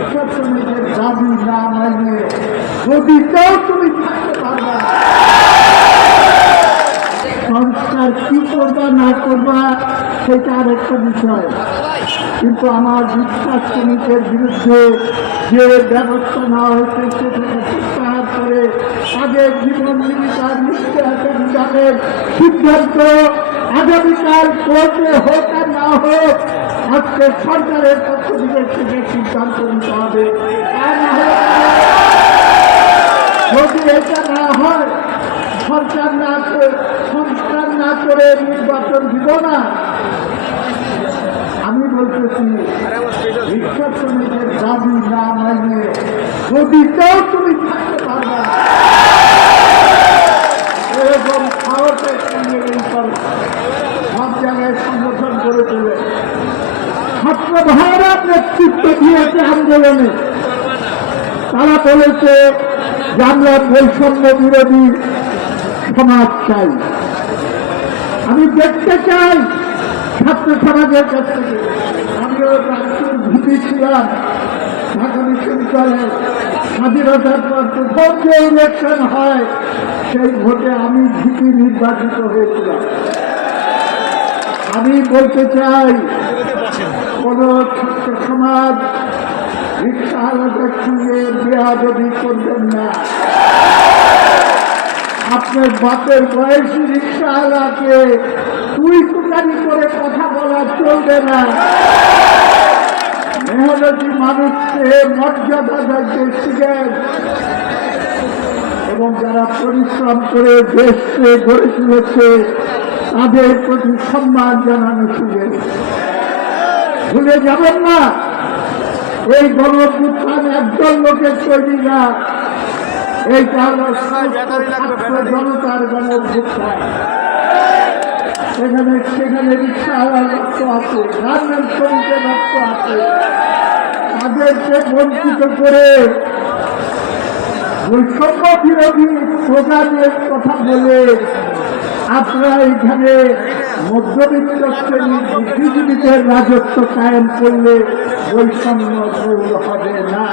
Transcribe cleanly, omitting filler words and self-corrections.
রিক্সা শ্রমিকের দাবি না মানে গদিতেও তুমি থাকতে পারবে না। সংস্কার কি করবা না করবা সেটা আর একটা বিষয়, কিন্তু আমার রিক্সা শ্রমিকের বিরুদ্ধে যে ব্যবস্থা নেওয়া হয়েছে সেটাকে প্রত্যাহার করে আগের জীবন জীবিকার নিশ্চয়ের সিদ্ধান্ত আগামীকাল কোর্টে হোক আর না হোক আজকে সরকারের পক্ষ থেকে সিদ্ধান্ত নিতে হবে। আর না হলে যদি এটা না হয়, সরকার না করে সংস্কার না করে নির্বাচন দিব না। আমি বলতেছি রিক্সা শ্রমিকের দাবি না মানে গদিতেও তুমি থাকতে পারবে না। এরকম খাওয়াতে সঙ্গে সব জায়গায় সংগঠন করে তোলে। ছাত্র ভাইয়েরা নেতৃত্ব দিয়েছে আন্দোলনে, তারা বলেছে যে আমরা বৈষম্য বিরোধী সমাজ চাই। আমি দেখতে চাই ছাত্র সমাজের কাছ থেকে। আমিও রাষ্ট্রের ভিপি ছিলাম ঢাকা বিশ্ববিদ্যালয়ে। স্বাধীনতার পর প্রথম যে ইলেকশন হয় সেই ভোটে আমি ভিপি নির্বাচিত হয়েছিলাম। আমি বলতে চাই কোন ছাত্র সমাজ রিক্সা আলাদের সঙ্গে বেয়াদবি করবেন না। আপনার বাপের বয়সী রিক্সা আলাকে তুই কুকারি করে কথা বলা চলবে না। মেহনতি মানুষকে মর্যাদা দিতে শিখেন এবং যারা পরিশ্রম করে দেশকে গড়ে তুলেছে তাদের প্রতি সম্মান জানানো শিখেন। ভুলে যাবেন না এই গণঅভ্যুত্থান একদল লোকের তৈরি না, এইটা হলো ছাত্র জনতার গণঅভ্যুত্থান। সেখানে রিক্সাওয়ালার রক্ত আছে, গার্মেন্টস শ্রমিকের রক্ত আছে। তাদেরকে বঞ্চিত করে বৈষম্য বিরোধী স্লোগানের কথা বলে আপনারা এখানে মধ্যবিত্ত শ্রেণীর বুদ্ধিজীবীদের রাজত্ব কায়েম করলে বৈষম্য দূর হবে না।